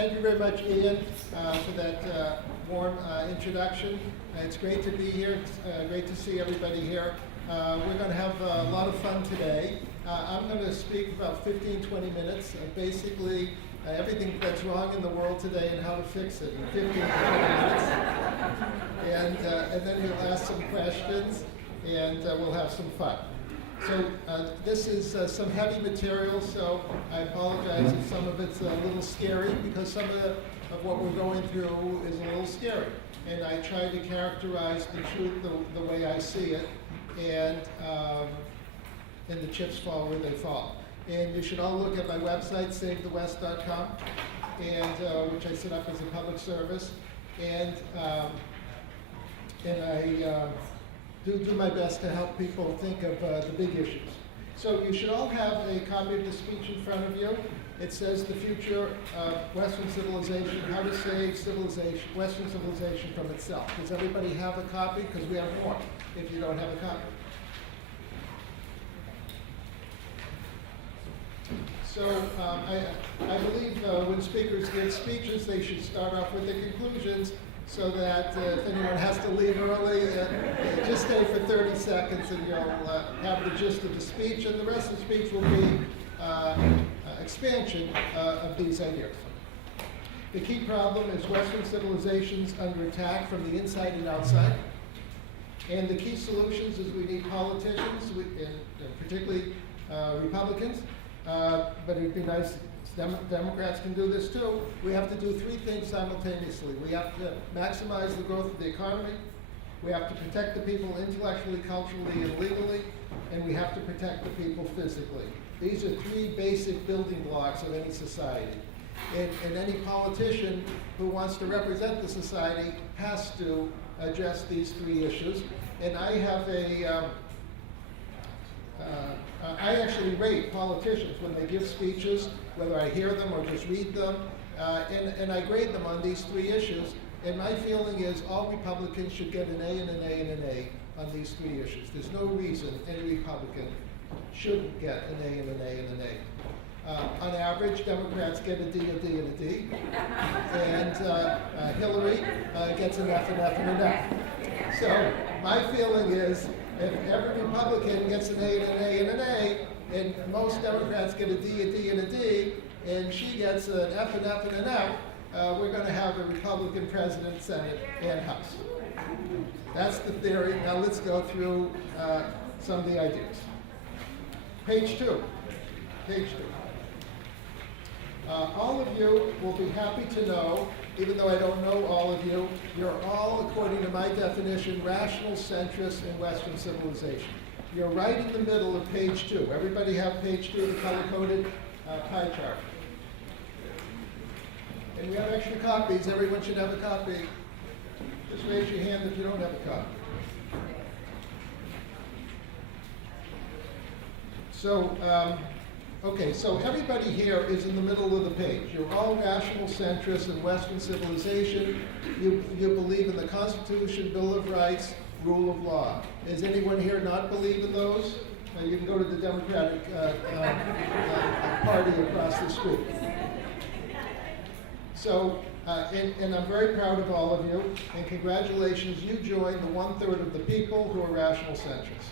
Thank you very much, Ian, for that warm introduction. It's great to be here. It's great to see everybody here. We're going to have a lot of fun today. I'm going to speak about 15-20 minutes, basically everything that's wrong in the world today and how to fix it in 15 to 20 minutes. And then we'll ask some questions, and we'll have some fun. So this is some heavy material, so I apologize if some of it's a little scary, because some of what we're going through is a little scary. And I try to characterize the truth the way I see it, and the chips fall where they fall. And you should all look at my website, savethewest.com, and which I set up as a public service. And I do my best to help people think of the big issues. So you should all have a copy of the speech in front of you. It says the future of Western civilization, how to save Western civilization from itself. Does everybody have a copy? Because we have more if you don't have a copy. So I believe when speakers give speeches, they should start off with the conclusions, so that if anyone has to leave early, just stay for 30 seconds and you'll have the gist of the speech, and the rest of the speech will be expansion of these ideas. The key problem is Western civilization's under attack from the inside and outside. And the key solutions is we need politicians, and particularly Republicans, but it would be nice Democrats can do this too. We have to do three things simultaneously. We have to maximize the growth of the economy, we have to protect the people intellectually, culturally, and legally, and we have to protect the people physically. These are three basic building blocks of any society. And any politician who wants to represent the society has to address these three issues. And I have I actually rate politicians when they give speeches, whether I hear them or just read them, and I grade them on these three issues. And my feeling is all Republicans should get an A and an A and an A on these three issues. There's no reason any Republican shouldn't get an A and an A and an A. On average, Democrats get a D, a D, and a D. And Hillary gets an F, an F, and an F. So my feeling is, if every Republican gets an A and an A and an A, and most Democrats get a D, a D, and a D, and she gets an F, an F, and an F, we're going to have a Republican president, Senate, and House. That's the theory. Now let's go through some of the ideas. Page 2. Page 2. All of you will be happy to know, even though I don't know all of you, you're all, according to my definition, rational centrists in Western civilization. You're right in the middle of page 2. Everybody have page 2, the color-coded pie chart. And we have extra copies. Everyone should have a copy. Just raise your hand if you don't have a copy. So, okay, so everybody here is in the middle of the page. You're all rational centrists in Western civilization. You believe in the Constitution, Bill of Rights, rule of law. Does anyone here not believe in those? You can go to the Democratic Party across the street. So, and I'm very proud of all of you, and congratulations, you joined the 1/3 of the people who are rational centrists.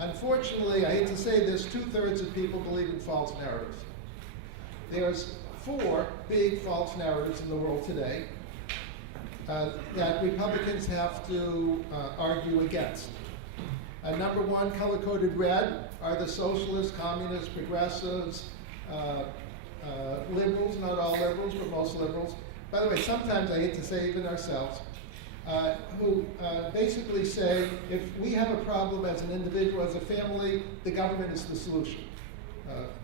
Unfortunately, I hate to say this, 2/3 of people believe in false narratives. There's 4 big false narratives in the world today that Republicans have to argue against. Number 1, color-coded red, are the socialists, communists, progressives, liberals, not all liberals, but most liberals. By the way, sometimes I hate to say even ourselves, who basically say, if we have a problem as an individual, as a family, the government is the solution.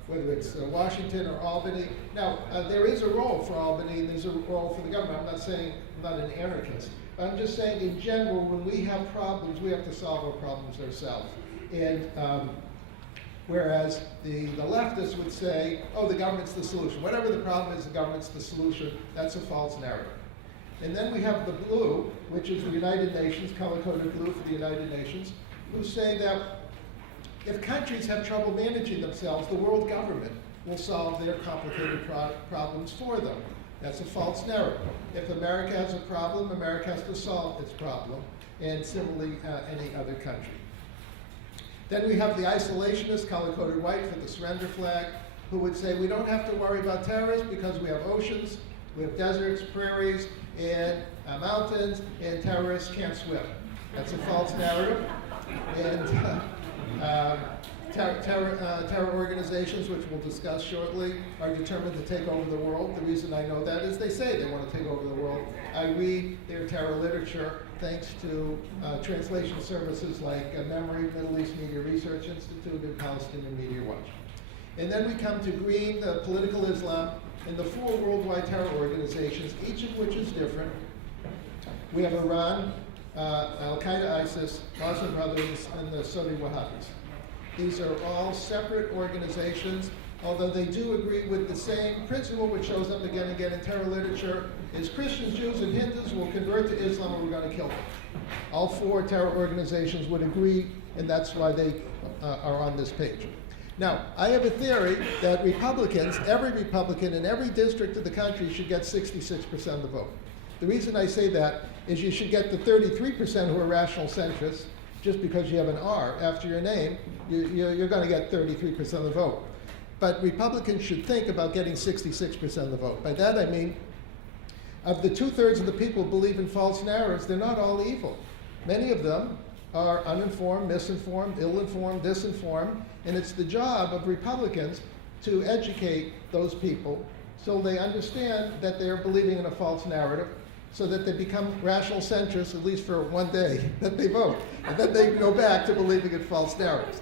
Whether it's Washington or Albany. Now, there is a role for Albany and there's a role for the government. I'm not saying I'm not an anarchist. I'm just saying in general, when we have problems, we have to solve our problems ourselves. And whereas the leftists would say, oh, the government's the solution. Whatever the problem is, the government's the solution. That's a false narrative. And then we have the blue, which is the United Nations, color-coded blue for the United Nations, who say that if countries have trouble managing themselves, the world government will solve their complicated problems for them. That's a false narrative. If America has a problem, America has to solve its problem, and similarly any other country. Then we have the isolationist, color-coded white for the surrender flag, who would say we don't have to worry about terrorists because we have oceans, we have deserts, prairies, and mountains, and terrorists can't swim. That's a false narrative. And terror organizations, which we'll discuss shortly, are determined to take over the world. The reason I know that is they say they want to take over the world. I read their terror literature thanks to translation services like Memory, Middle East Media Research Institute, and Palestinian Media Watch. And then we come to green, political Islam, and the 4 worldwide terror organizations, each of which is different. We have Iran, Al-Qaeda, ISIS, Muslim Brothers, and the Sunni Wahhabis. These are all separate organizations, although they do agree with the same principle, which shows up again and again in terror literature, is Christians, Jews, and Hindus will convert to Islam and we're going to kill them. All 4 terror organizations would agree, and that's why they are on this page. Now, I have a theory that Republicans, every Republican in every district of the country should get 66% of the vote. The reason I say that is you should get the 33% who are rational centrists. Just because you have an R after your name, you're going to get 33% of the vote. But Republicans should think about getting 66% of the vote. By that I mean, of the 2/3 of the people who believe in false narratives, they're not all evil. Many of them are uninformed, misinformed, ill-informed, disinformed, and it's the job of Republicans to educate those people so they understand that they're believing in a false narrative, so that they become rational centrists, at least for one day, that they vote. And then they go back to believing in false narratives.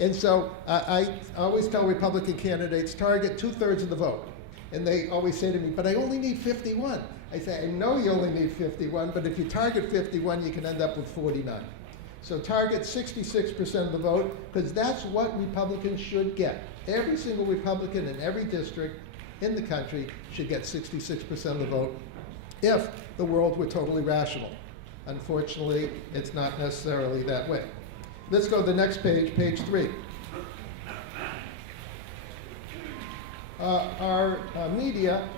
And so I always tell Republican candidates, target 2/3 of the vote. And they always say to me, but I only need 51. I say, I know you only need 51, but if you target 51, you can end up with 49. So target 66% of the vote, because that's what Republicans should get. Every single Republican in every district in the country should get 66% of the vote if the world were totally rational. Unfortunately, it's not necessarily that way. Let's go to the next page, page 3. Our media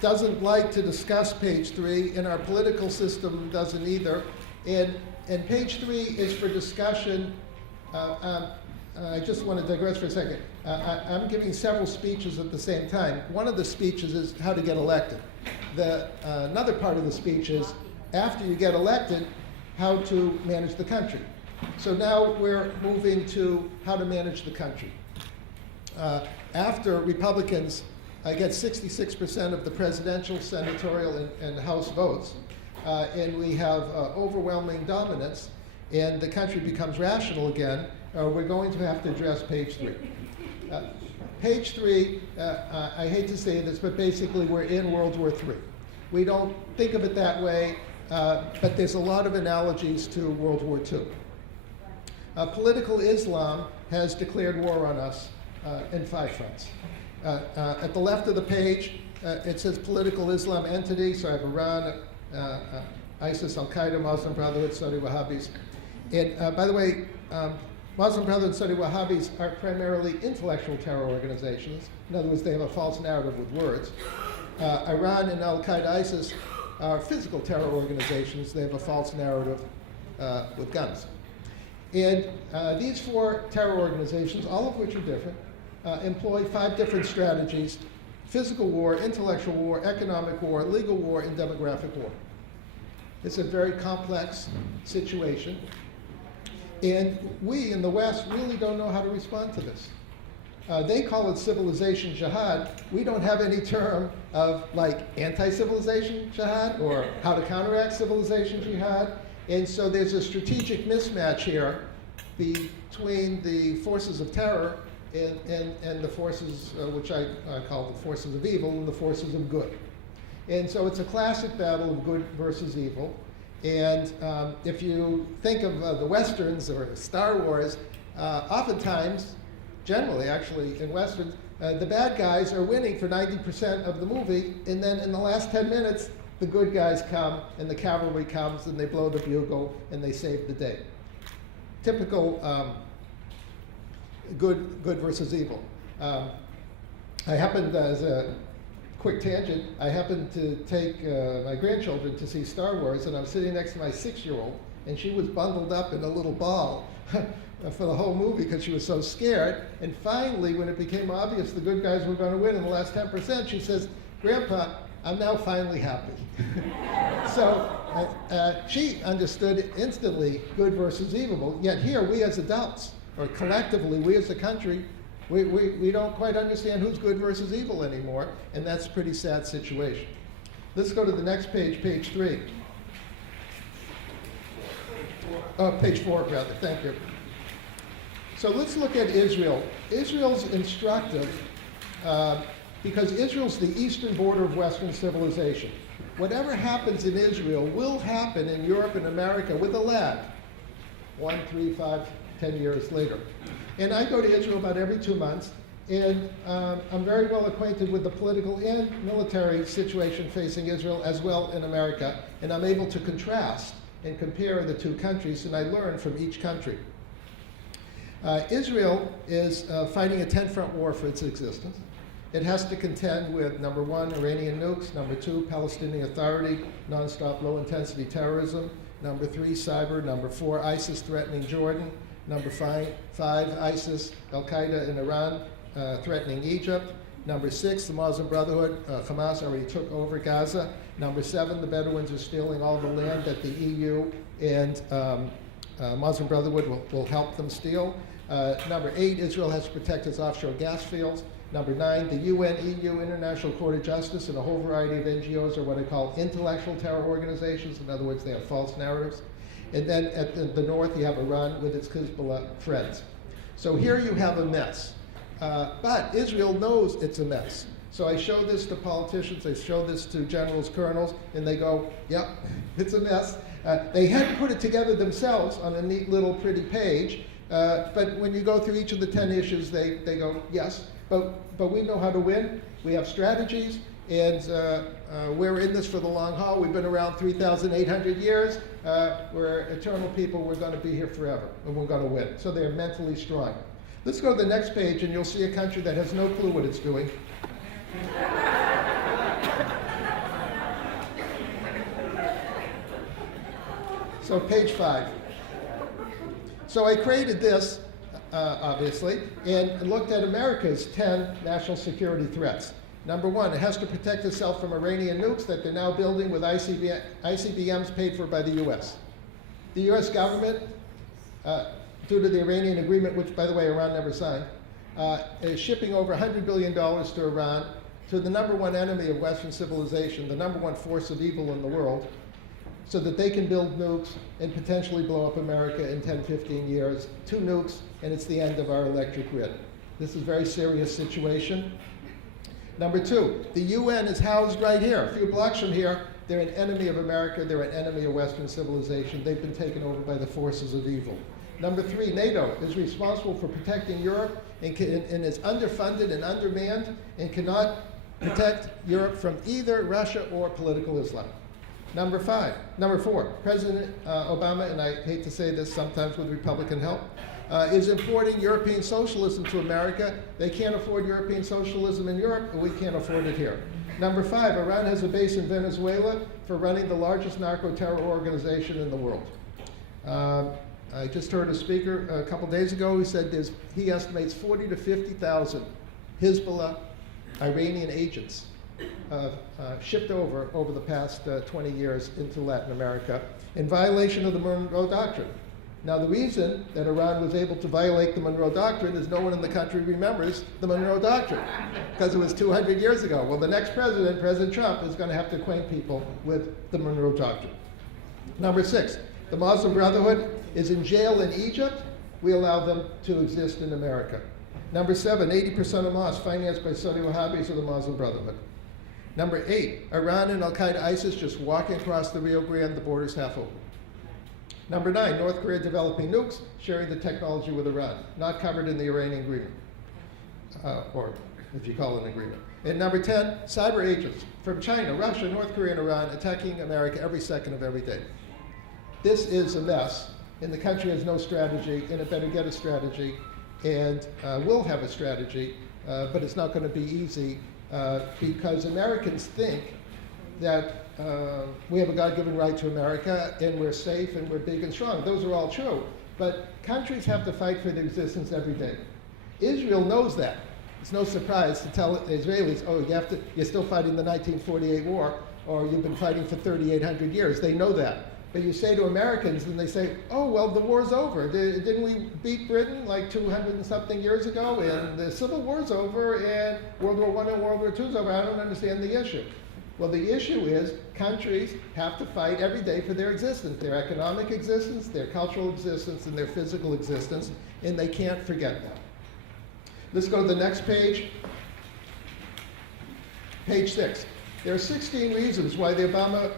doesn't like to discuss page 3, and our political system doesn't either. And page 3 is for discussion. I just want to digress for a second. I'm giving several speeches at the same time. One of the speeches is how to get elected. Another part of the speech is, after you get elected, how to manage the country. So now we're moving to how to manage the country. After Republicans get 66% of the presidential, senatorial, and House votes, and we have overwhelming dominance, and the country becomes rational again, we're going to have to address page 3. Page 3, I hate to say this, but basically we're in World War III. We don't think of it that way, but there's a lot of analogies to World War II. Political Islam has declared war on us in 5 fronts. At the left of the page, it says political Islam entity, so I have Iran, ISIS, Al-Qaeda, Muslim Brotherhood, Sunni Wahhabis. And by the way, Muslim Brotherhood and Sunni Wahhabis are primarily intellectual terror organizations. In other words, they have a false narrative with words. Iran and Al-Qaeda, ISIS are physical terror organizations. They have a false narrative with guns. And these 4 terror organizations, all of which are different, employ 5 different strategies: physical war, intellectual war, economic war, legal war, and demographic war. It's a very complex situation. And we in the West really don't know how to respond to this. They call it civilization jihad. We don't have any term of like anti-civilization jihad or how to counteract civilization jihad. And so there's a strategic mismatch here between the forces of terror and the forces which I call the forces of evil and the forces of good. And so it's a classic battle of good versus evil. And if you think of the Westerns or Star Wars, oftentimes, generally actually in Westerns, the bad guys are winning for 90% of the movie, and then in the last 10 minutes, the good guys come and the cavalry comes and they blow the bugle and they save the day. Typical good versus evil. I happened, as a quick tangent, I happened to take my grandchildren to see Star Wars, and I was sitting next to my 6-year-old, and she was bundled up in a little ball for the whole movie because she was so scared. And finally, when it became obvious the good guys were going to win in the last 10%, she says, "Grandpa, I'm now finally happy." So she understood instantly good versus evil, yet here we as adults, or collectively we as a country, we don't quite understand who's good versus evil anymore, and that's a pretty sad situation. Let's go to the next page, page 3. Page 4, rather, thank you. So let's look at Israel. Israel's instructive because Israel's the eastern border of Western civilization. Whatever happens in Israel will happen in Europe and America with a lag, 1, 3, 5, 10 years later. And I go to Israel about every 2 months, and I'm very well acquainted with the political and military situation facing Israel as well in America, and I'm able to contrast and compare the two countries, and I learn from each country. Israel is fighting a 10-front war for its existence. It has to contend with, number 1, Iranian nukes, number 2, Palestinian Authority, nonstop low-intensity terrorism, number 3, cyber, number 4, ISIS threatening Jordan, number 5, ISIS, Al-Qaeda in Iran threatening Egypt, number 6, the Muslim Brotherhood, Hamas already took over Gaza, number 7, the Bedouins are stealing all the land that the EU and Muslim Brotherhood will help them steal, number 8, Israel has to protect its offshore gas fields, number 9, the UN, EU, International Court of Justice, and a whole variety of NGOs are what I call intellectual terror organizations. In other words, they have false narratives. And then at the north, you have Iran with its Hezbollah friends. So here you have a mess. But Israel knows it's a mess. So I show this to politicians, I show this to generals, colonels, and they go, yep, it's a mess. They hadn't put it together themselves on a neat little pretty page, but when you go through each of the 10 issues, they go, yes, but we know how to win. We have strategies, and we're in this for the long haul. We've been around 3,800 years. We're eternal people. We're going to be here forever, and we're going to win. So they're mentally strong. Let's go to the next page, and you'll see a country that has no clue what it's doing. So page 5. So I created this, obviously, and looked at America's 10 national security threats. Number 1, it has to protect itself from Iranian nukes that they're now building with ICBMs paid for by the US. The US government, due to the Iranian agreement, which, by the way, Iran never signed, is shipping over $100 billion to Iran, to the number 1 enemy of Western civilization, the number 1 force of evil in the world, so that they can build nukes and potentially blow up America in 10, 15 years. 2 nukes, and it's the end of our electric grid. This is a very serious situation. Number 2, the UN is housed right here, a few blocks from here. They're an enemy of America. They're an enemy of Western civilization. They've been taken over by the forces of evil. Number 3, NATO is responsible for protecting Europe and is underfunded and undermanned and cannot protect Europe from either Russia or political Islam. Number 4, President Obama, and I hate to say this sometimes with Republican help, is importing European socialism to America. They can't afford European socialism in Europe, and we can't afford it here. Number 5, Iran has a base in Venezuela for running the largest narco-terror organization in the world. I just heard a speaker a couple days ago who said he estimates 40 to 50,000 Hezbollah Iranian agents shipped over the past 20 years into Latin America in violation of the Monroe Doctrine. Now, the reason that Iran was able to violate the Monroe Doctrine is no one in the country remembers the Monroe Doctrine, because it was 200 years ago. Well, the next president, President Trump, is going to have to acquaint people with the Monroe Doctrine. Number 6, the Muslim Brotherhood is in jail in Egypt. We allow them to exist in America. Number 7, 80% of mosques financed by Saudi Wahhabis are the Muslim Brotherhood. Number 8, Iran and Al-Qaeda ISIS just walking across the Rio Grande, the border's half open. Number 9, North Korea developing nukes, sharing the technology with Iran, not covered in the Iranian agreement, or if you call it an agreement. And number 10, cyber agents from China, Russia, North Korea, and Iran attacking America every second of every day. This is a mess, and the country has no strategy, and it better get a strategy, and will have a strategy, but it's not going to be easy. because Americans think that we have a God-given right to America and we're safe and we're big and strong. Those are all true. But countries have to fight for their existence every day. Israel knows that. It's no surprise to tell the Israelis, oh, you're still fighting the 1948 war, or you've been fighting for 3,800 years. They know that. But you say to Americans, and they say, oh, well, the war's over. Didn't we beat Britain like 200 and something years ago? And the Civil War's over, and World War I and World War II's over. I don't understand the issue. Well, the issue is countries have to fight every day for their existence, their economic existence, their cultural existence, and their physical existence, and they can't forget that. Let's go to the next page. Page 6. There are 16 reasons why the Obama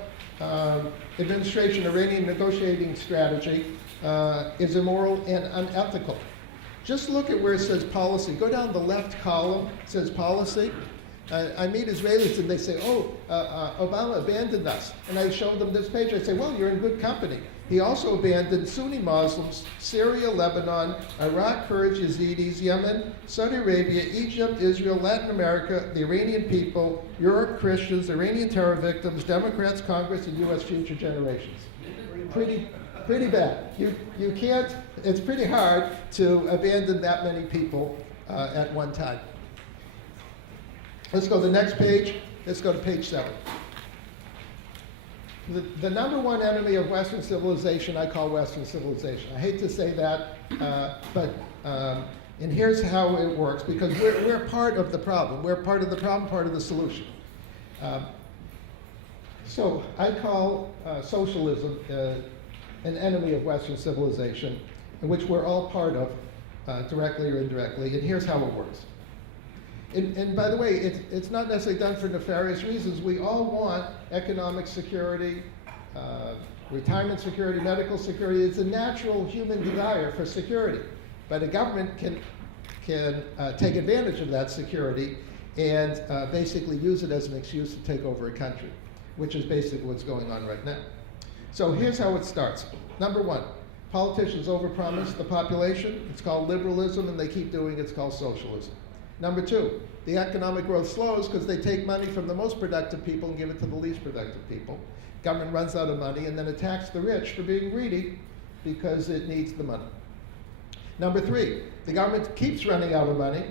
administration Iranian negotiating strategy is immoral and unethical. Just look at where it says policy. Go down the left column, it says policy. I meet Israelis and they say, oh, Obama abandoned us. And I show them this page. I say, well, you're in good company. He also abandoned Sunni Muslims, Syria, Lebanon, Iraq, Kurds, Yazidis, Yemen, Saudi Arabia, Egypt, Israel, Latin America, the Iranian people, Europe, Christians, Iranian terror victims, Democrats, Congress, and U.S. future generations. Pretty bad. You can't, it's pretty hard to abandon that many people at one time. Let's go to the next page. Let's go to page 7. The number one enemy of Western civilization, I call Western civilization. I hate to say that, and here's how it works, because we're part of the problem. We're part of the problem, part of the solution. So I call socialism an enemy of Western civilization, in which we're all part of, directly or indirectly, and here's how it works. And by the way, it's not necessarily done for nefarious reasons. We all want economic security, retirement security, medical security. It's a natural human desire for security. But a government can take advantage of that security and basically use it as an excuse to take over a country, which is basically what's going on right now. So here's how it starts. Number one, politicians overpromise the population. It's called liberalism, and they keep doing it. It's called socialism. Number two, the economic growth slows because they take money from the most productive people and give it to the least productive people. Government runs out of money and then attacks the rich for being greedy because it needs the money. Number three, the government keeps running out of money,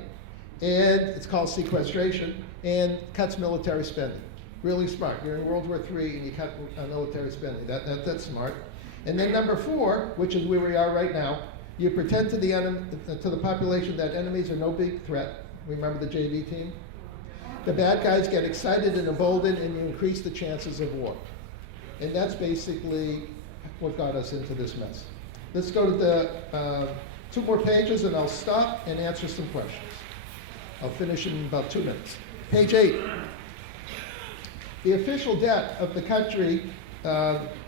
and it's called sequestration, and cuts military spending. Really smart. You're in World War III and you cut military spending. That's smart. And then number four, which is where we are right now, you pretend to the population that enemies are no big threat. Remember the JV team? The bad guys get excited and emboldened, and you increase the chances of war. And that's basically what got us into this mess. Let's go to the 2 more pages, and I'll stop and answer some questions. I'll finish in about 2 minutes. Page 8. The official debt of the country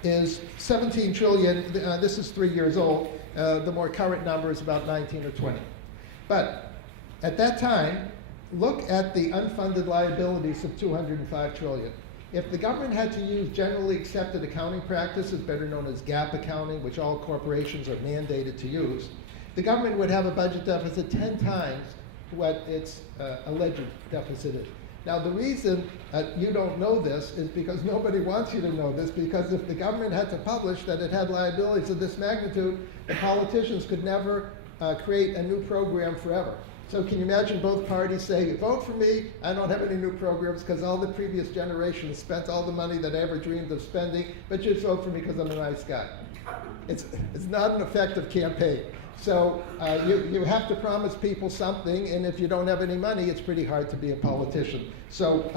is 17 trillion. This is 3 years old. The more current number is about 19 or 20. But at that time, look at the unfunded liabilities of 205 trillion. If the government had to use generally accepted accounting practices, better known as GAAP accounting, which all corporations are mandated to use, the government would have a budget deficit 10 times what its alleged deficit is. Now, the reason you don't know this is because nobody wants you to know this, because if the government had to publish that it had liabilities of this magnitude, the politicians could never create a new program forever. So can you imagine both parties saying, vote for me, I don't have any new programs because all the previous generations spent all the money that I ever dreamed of spending, but just vote for me because I'm a nice guy. It's not an effective campaign. So you have to promise people something, and if you don't have any money, it's pretty hard to be a politician. So,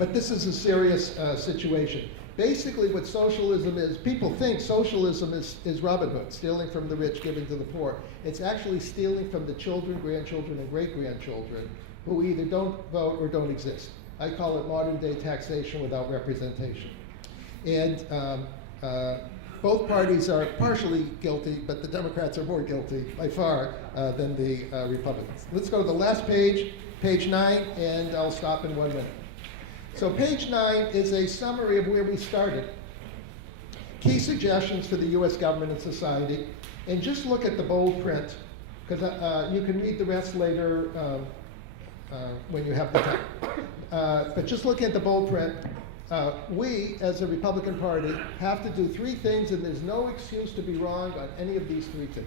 but this is a serious situation. Basically what socialism is, people think socialism is Robin Hood, stealing from the rich, giving to the poor. It's actually stealing from the children, grandchildren, and great-grandchildren who either don't vote or don't exist. I call it modern-day taxation without representation. And both parties are partially guilty, but the Democrats are more guilty by far than the Republicans. Let's go to the last page, page 9, and I'll stop in 1 minute. So page 9 is a summary of where we started. Key suggestions for the US government and society, and just look at the bold print, because you can read the rest later when you have the time. But just looking at the bold print, we, as a Republican Party, have to do three things, and there's no excuse to be wrong on any of these three things.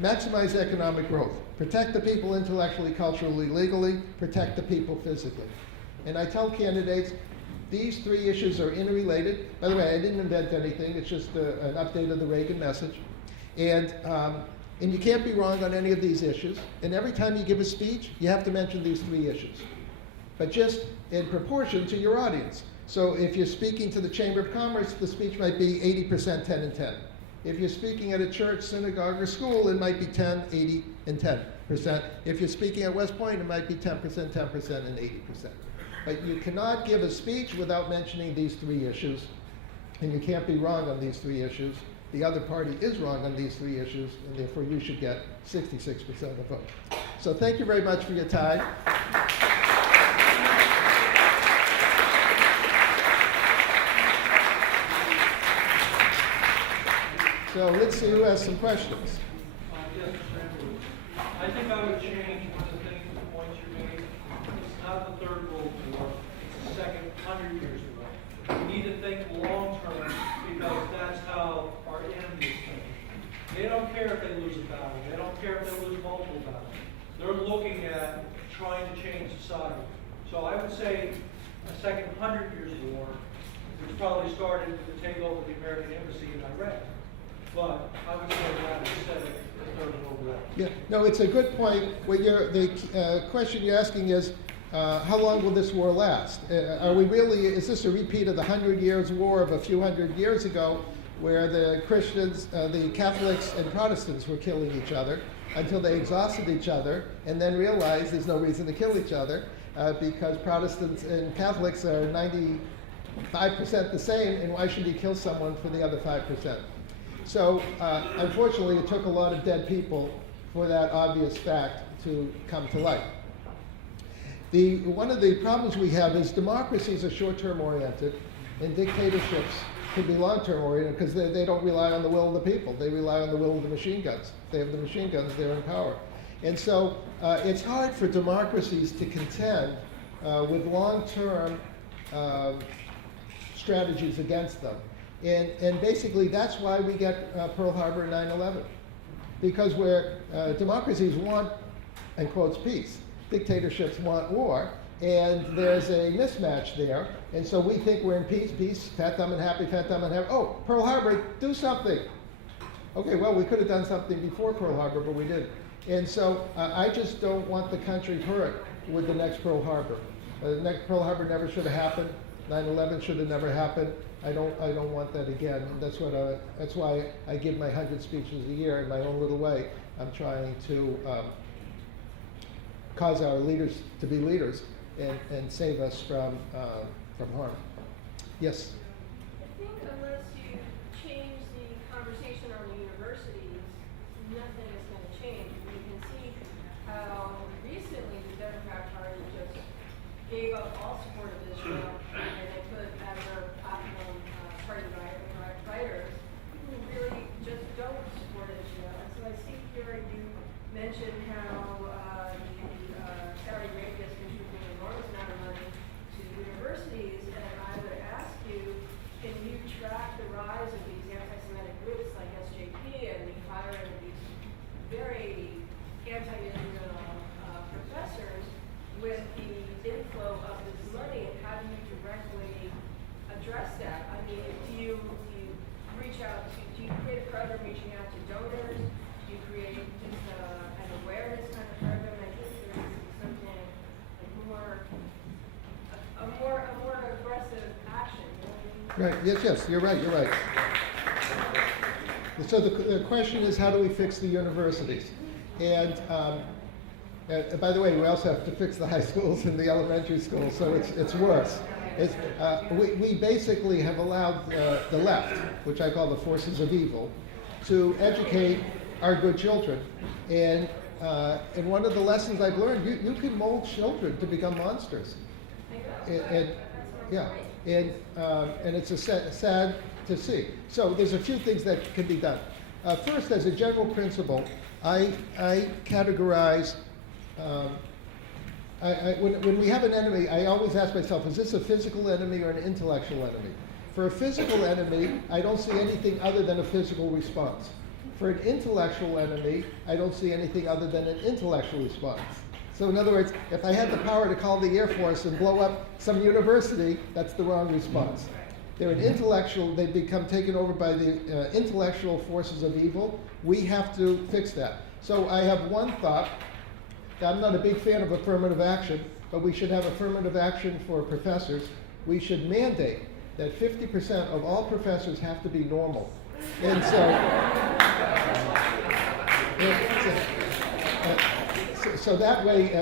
Maximize economic growth. Protect the people intellectually, culturally, legally. Protect the people physically. And I tell candidates, these three issues are interrelated. By the way, I didn't invent anything. It's just an update of the Reagan message. And you can't be wrong on any of these issues. And every time you give a speech, you have to mention these three issues. But just in proportion to your audience. So if you're speaking to the Chamber of Commerce, the speech might be 80%, 10, and 10. If you're speaking at a church, synagogue, or school, it might be 10, 80, and 10%. If you're speaking at West Point, it might be 10%, 10%, and 80%. But you cannot give a speech without mentioning these three issues, and you can't be wrong on these three issues. The other party is wrong on these three issues, and therefore you should get 66% of the vote. So thank you very much for your time. So let's see who has some questions. Yes, I think I would change one of the things, the points you made. It's not the third World War, it's the second 100 years ago. We need to think long term because that's how our enemies think. They don't care if they lose a battle. They don't care if they lose multiple battles. They're looking at trying to change society. So I would say a second 100 years war, which probably started with the takeover of the American embassy in Iraq. But I would say that instead of the third World War. Yeah, no, it's a good point. The question you're asking is, how long will this war last? Is this a repeat of the 100 Years' War of a few hundred years ago, where the Christians, the Catholics and Protestants were killing each other until they exhausted each other and then realized there's no reason to kill each other because Protestants and Catholics are 95% the same, and why should you kill someone for the other 5%? So, unfortunately, it took a lot of dead people for that obvious fact to come to light. One of the problems we have is democracies are short-term oriented, and dictatorships can be long-term oriented because they don't rely on the will of the people. They rely on the will of the machine guns. If they have the machine guns, they're in power. And so it's hard for democracies to contend with long-term strategies against them. And basically, that's why we get Pearl Harbor and 9/11. Because where democracies want, in quotes, peace, dictatorships want war, and there's a mismatch there. And so we think we're in peace, fat, dumb, and happy, fat, dumb, and happy. Oh, Pearl Harbor, do something. Okay, well, we could have done something before Pearl Harbor, but we didn't. And so I just don't want the country hurt with the next Pearl Harbor. The next Pearl Harbor never should have happened. 9/11 should have never happened. I don't want that again. And that's why I give my 100 speeches a year in my own little way. I'm trying to cause our leaders to be leaders and save us from harm. Yes? I think unless you change the conversation on the universities, nothing is going to change. You can see how recently the Democrat Party just gave up all support of Israel, and they put as their platinum party writers who really just don't support Israel. And so I see here you mentioned how the Saudi Arabia is contributing an enormous amount of money to universities, and I would ask you, can you track the rise of these anti-Semitic groups like SJP and the hiring of these very anti-Israel professors with the inflow of this money, and how do you directly address that? I mean, do you reach out to, do you create a program reaching out to donors? Do you create just an awareness kind of program? I think there needs to be something like a more aggressive action. Right, yes, you're right. So the question is, how do we fix the universities? And by the way, we also have to fix the high schools and the elementary schools, so it's worse. We basically have allowed the left, which I call the forces of evil, to educate our good children. And one of the lessons I've learned, you can mold children to become monsters. And it's sad to see. So there's a few things that can be done. First, as a general principle, I categorize When we have an enemy, I always ask myself, is this a physical enemy or an intellectual enemy? For a physical enemy, I don't see anything other than a physical response. For an intellectual enemy, I don't see anything other than an intellectual response. So in other words, if I had the power to call the Air Force and blow up some university, that's the wrong response. They're an intellectual, they become taken over by the intellectual forces of evil. We have to fix that. So I have one thought. I'm not a big fan of affirmative action, but we should have affirmative action for professors. We should mandate that 50% of all professors have to be normal. And so that way,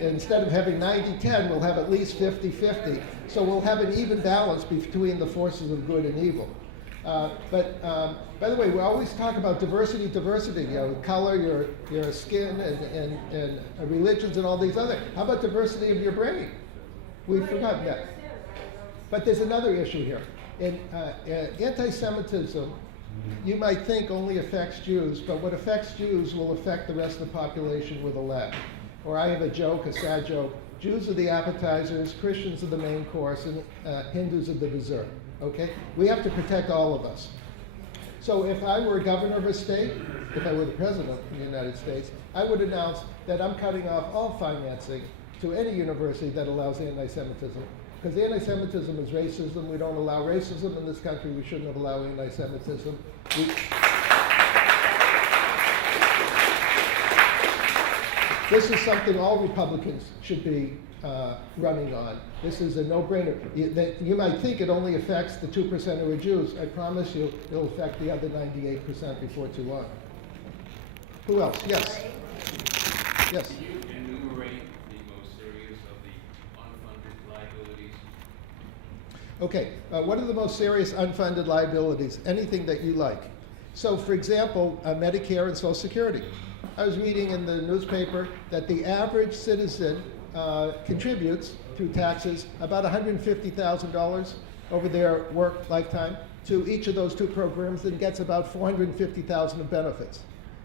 instead of having 90-10, we'll have at least 50-50. So we'll have an even balance between the forces of good and evil. But by the way, we always talk about diversity, you know, color, your skin, and religions, and all these other. How about diversity of your brain? We've forgotten that. But there's another issue here. Anti-Semitism, you might think only affects Jews, but what affects Jews will affect the rest of the population with a lag. Or I have a joke, a sad joke. Jews are the appetizers, Christians are the main course, and Hindus are the dessert. Okay? We have to protect all of us. So if I were a governor of a state, if I were the president of the United States, I would announce that I'm cutting off all financing to any university that allows anti-Semitism. Because anti-Semitism is racism. We don't allow racism in this country. We shouldn't have allowed anti-Semitism. This is something all Republicans should be running on. This is a no-brainer. You might think it only affects the 2% who are Jews. I promise you it'll affect the other 98% before too long. Who else? Yes. Yes. Can you enumerate the most serious of the unfunded liabilities? Okay, what are the most serious unfunded liabilities? Anything that you like. So, for example, Medicare and Social Security. I was reading in the newspaper that the average citizen contributes through taxes about $150,000 over their work lifetime to each of those two programs and gets about $450,000 of benefits.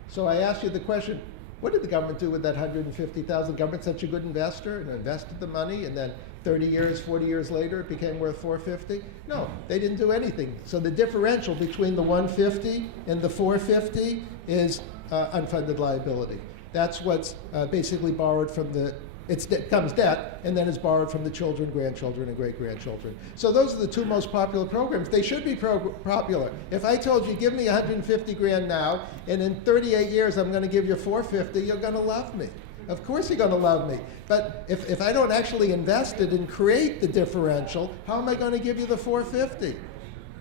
So I asked you the question, what did the government do with that $150,000? The government's such a good investor and invested the money, and then 30 years, 40 years later, it became worth $450? No, they didn't do anything. So the differential between the $150 and the $450 is unfunded liability. That's what's basically borrowed from the, it becomes debt, and then is borrowed from the children, grandchildren, and great-grandchildren. So those are the two most popular programs. They should be popular. If I told you, give me 150 grand now, and in 38 years I'm going to give you 450, you're going to love me. Of course you're going to love me. But if I don't actually invest it and create the differential, how am I going to give you the 450?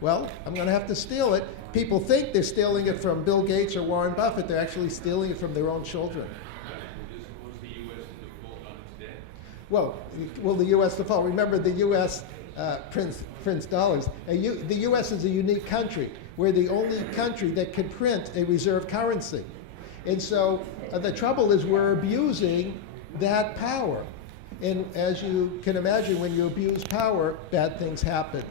Well, I'm going to have to steal it. People think they're stealing it from Bill Gates or Warren Buffett. They're actually stealing it from their own children. Was the U.S. in default on its debt? Well, will the U.S. default? Remember, the U.S. prints dollars. The U.S. is a unique country. We're the only country that can print a reserve currency. And so the trouble is we're abusing that power. And as you can imagine, when you abuse power, bad things happen.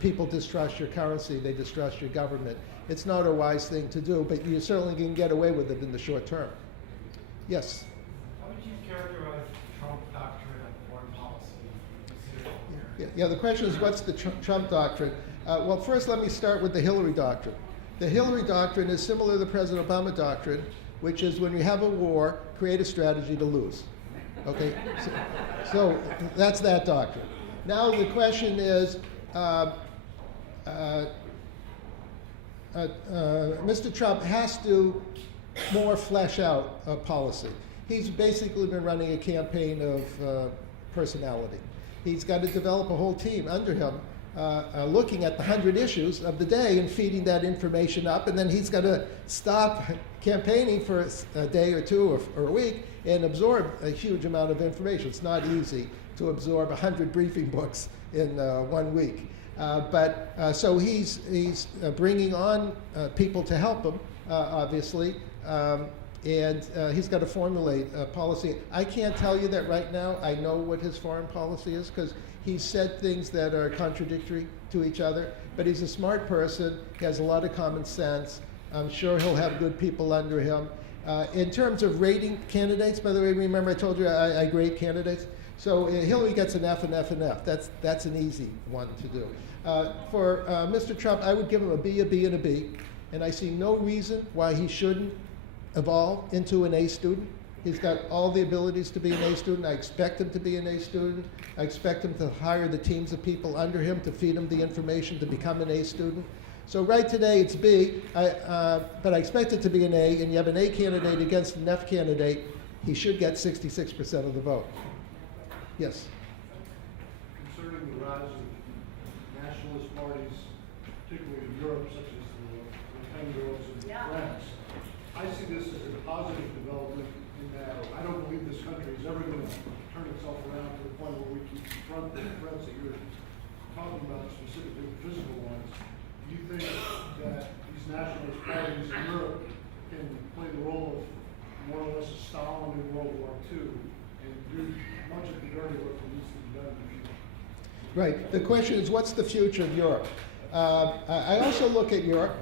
People distrust your currency, they distrust your government. It's not a wise thing to do, but you certainly can get away with it in the short term. Yes? How would you characterize Trump doctrine of foreign policy? Yeah, the question is, what's the Trump doctrine? Well, first let me start with the Hillary doctrine. The Hillary doctrine is similar to the President Obama doctrine, which is when you have a war, create a strategy to lose. Okay, so that's that doctrine. Now the question is, Mr. Trump has to more flesh out a policy. He's basically been running a campaign of personality. He's got to develop a whole team under him, looking at the 100 issues of the day and feeding that information up, and then he's got to stop campaigning for a day or two or a week and absorb a huge amount of information. It's not easy to absorb 100 briefing books in 1 week. So he's bringing on people to help him, obviously, and he's got to formulate a policy. I can't tell you that right now I know what his foreign policy is, because he's said things that are contradictory to each other, but he's a smart person. He has a lot of common sense. I'm sure he'll have good people under him. In terms of rating candidates, by the way, remember I told you I grade candidates? So Hillary gets an F and F and F. That's an easy one to do. For Mr. Trump, I would give him a B, a B, and a B. And I see no reason why he shouldn't evolve into an A student. He's got all the abilities to be an A student. I expect him to be an A student. I expect him to hire the teams of people under him to feed him the information to become an A student. So right today it's B, but I expect it to be an A, and you have an A candidate against an F candidate, he should get 66% of the vote. Yes? Concerning the rise of nationalist parties, particularly in Europe, such as the Penguins and France, I see this as a positive development in that I don't believe this country is ever going to turn itself around to the point where we can confront the threats that you're talking about, specifically the physical ones. Do you think that these nationalist parties in Europe can play the role of more or less a Stalin in World War II and do much of the dirty work that needs to be done in the future? Right. The question is, what's the future of Europe? I also look at Europe,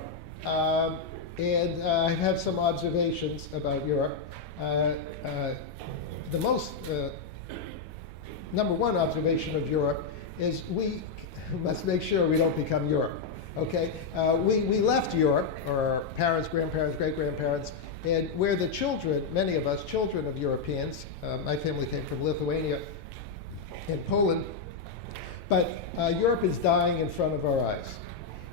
and I have some observations about Europe. The most, number one observation of Europe is we must make sure we don't become Europe. Okay? We left Europe, or our parents, grandparents, great-grandparents, and we're the children, many of us, children of Europeans. My family came from Lithuania and Poland. But Europe is dying in front of our eyes.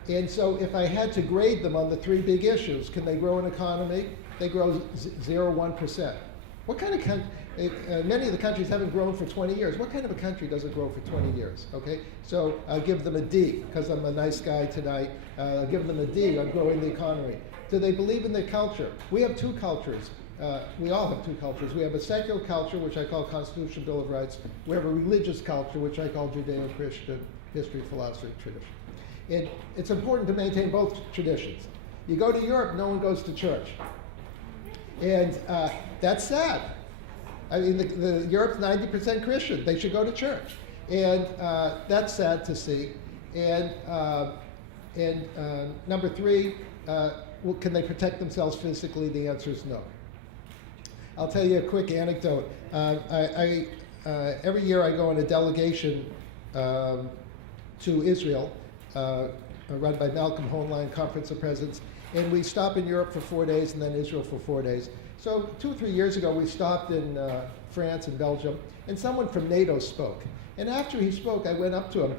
And so if I had to grade them on the three big issues, can they grow an economy? They grow 0, 1%. What kind of country? Many of the countries haven't grown for 20 years. What kind of a country doesn't grow for 20 years? Okay, so I'll give them a D because I'm a nice guy tonight. I'll give them a D on growing the economy. Do they believe in their culture? We have two cultures. We all have two cultures. We have a secular culture, which I call Constitutional Bill of Rights. We have a religious culture, which I call Judeo-Christian history, philosophy, tradition. And it's important to maintain both traditions. You go to Europe, no one goes to church. And that's sad. I mean, Europe's 90% Christian. They should go to church. And that's sad to see. And number three, well, can they protect themselves physically? The answer is no. I'll tell you a quick anecdote. Every year I go on a delegation to Israel, run by Malcolm Hoenlein, Conference of Presidents, and we stop in Europe for 4 days and then Israel for 4 days. So 2 or 3 years ago, we stopped in France and Belgium, and someone from NATO spoke. And after he spoke, I went up to him,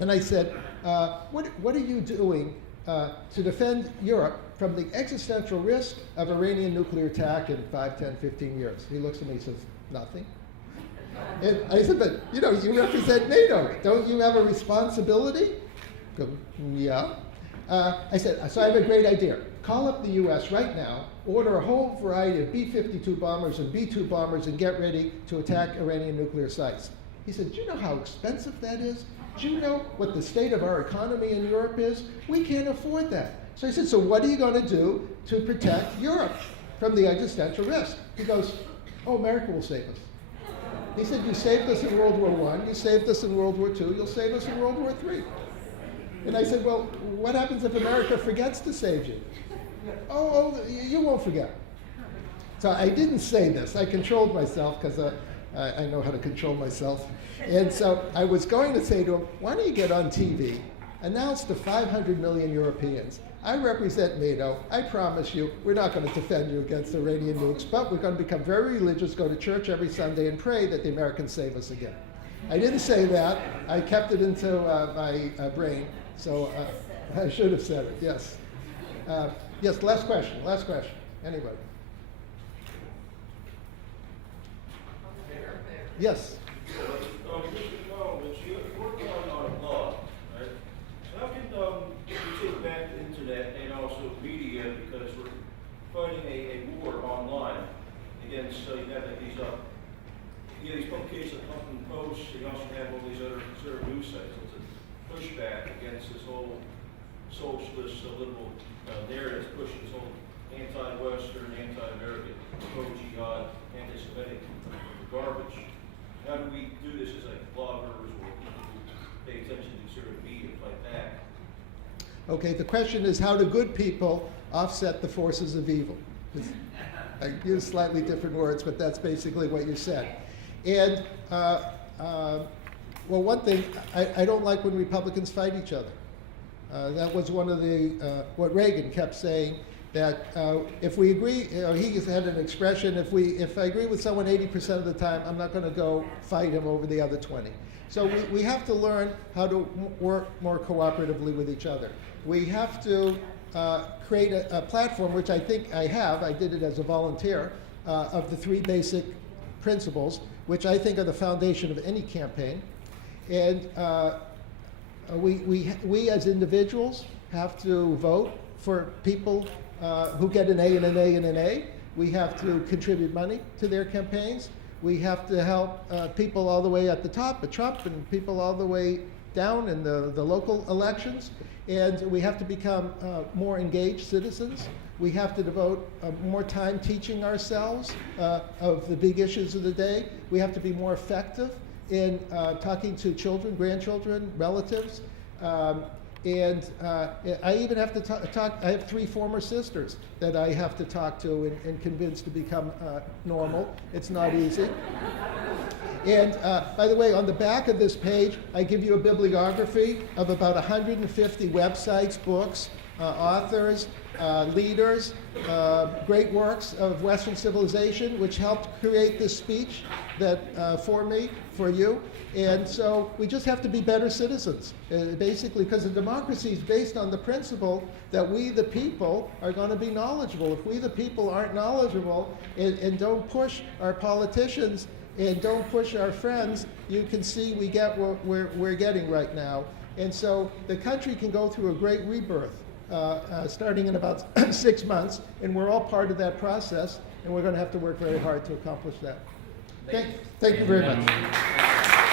and I said, what are you doing to defend Europe from the existential risk of Iranian nuclear attack in 5, 10, 15 years? He looks at me and says, nothing. And I said, but you represent NATO. Don't you have a responsibility? Go, yeah. I said, so I have a great idea. Call up the US right now, order a whole variety of B-52 bombers and B-2 bombers and get ready to attack Iranian nuclear sites. He said, do you know how expensive that is? Do you know what the state of our economy in Europe is? We can't afford that. So I said, so what are you going to do to protect Europe from the existential risk? He goes, oh, America will save us. He said, you saved us in World War I, you saved us in World War II, you'll save us in World War III. And I said, well, what happens if America forgets to save you? Oh, you won't forget. So I didn't say this. I controlled myself because I know how to control myself. And so I was going to say to him, why don't you get on TV, announce to 500 million Europeans, I represent NATO, I promise you, we're not going to defend you against Iranian nukes, but we're going to become very religious, go to church every Sunday, and pray that the Americans save us again. I didn't say that. I kept it into my brain, so I should have said it, yes. Yes, last question. Anybody? Yes. Mr. Abramowitz, you're working on a blog, right? How can you take back the internet and also media, because we're fighting a war online against, you have these publications like Huffington Post, you also have all these other conservative news sites. It's a pushback against this whole socialist liberal narrative, pushing this whole anti-Western, anti-American, pro-jihad, anti-Semitic garbage. How do we do this as like bloggers or people who pay attention to conservative media and fight back? Okay, the question is, how do good people offset the forces of evil? I used slightly different words, but that's basically what you said. And, well, one thing, I don't like when Republicans fight each other. That was one of the, what Reagan kept saying, that if we agree, he had an expression, if I agree with someone 80% of the time, I'm not going to go fight him over the other 20. So we have to learn how to work more cooperatively with each other. We have to create a platform, which I think I have, I did it as a volunteer, of the 3 basic principles, which I think are the foundation of any campaign. And we as individuals have to vote for people who get an A and an A and an A. We have to contribute money to their campaigns. We have to help people all the way at the top, at Trump, and people all the way down in the local elections. And we have to become more engaged citizens. We have to devote more time teaching ourselves of the big issues of the day. We have to be more effective in talking to children, grandchildren, relatives. And I even have to talk, I have 3 former sisters that I have to talk to and convince to become normal. It's not easy. And by the way, on the back of this page, I give you a bibliography of about 150 websites, books, authors, leaders, great works of Western civilization, which helped create this speech that for me, for you. And so we just have to be better citizens, basically, because the democracy is based on the principle that we, the people, are going to be knowledgeable. If we, the people, aren't knowledgeable and don't push our politicians and don't push our friends, you can see we get what we're getting right now. And so the country can go through a great rebirth starting in about 6 months, and we're all part of that process, and we're going to have to work very hard to accomplish that. Thank you very much.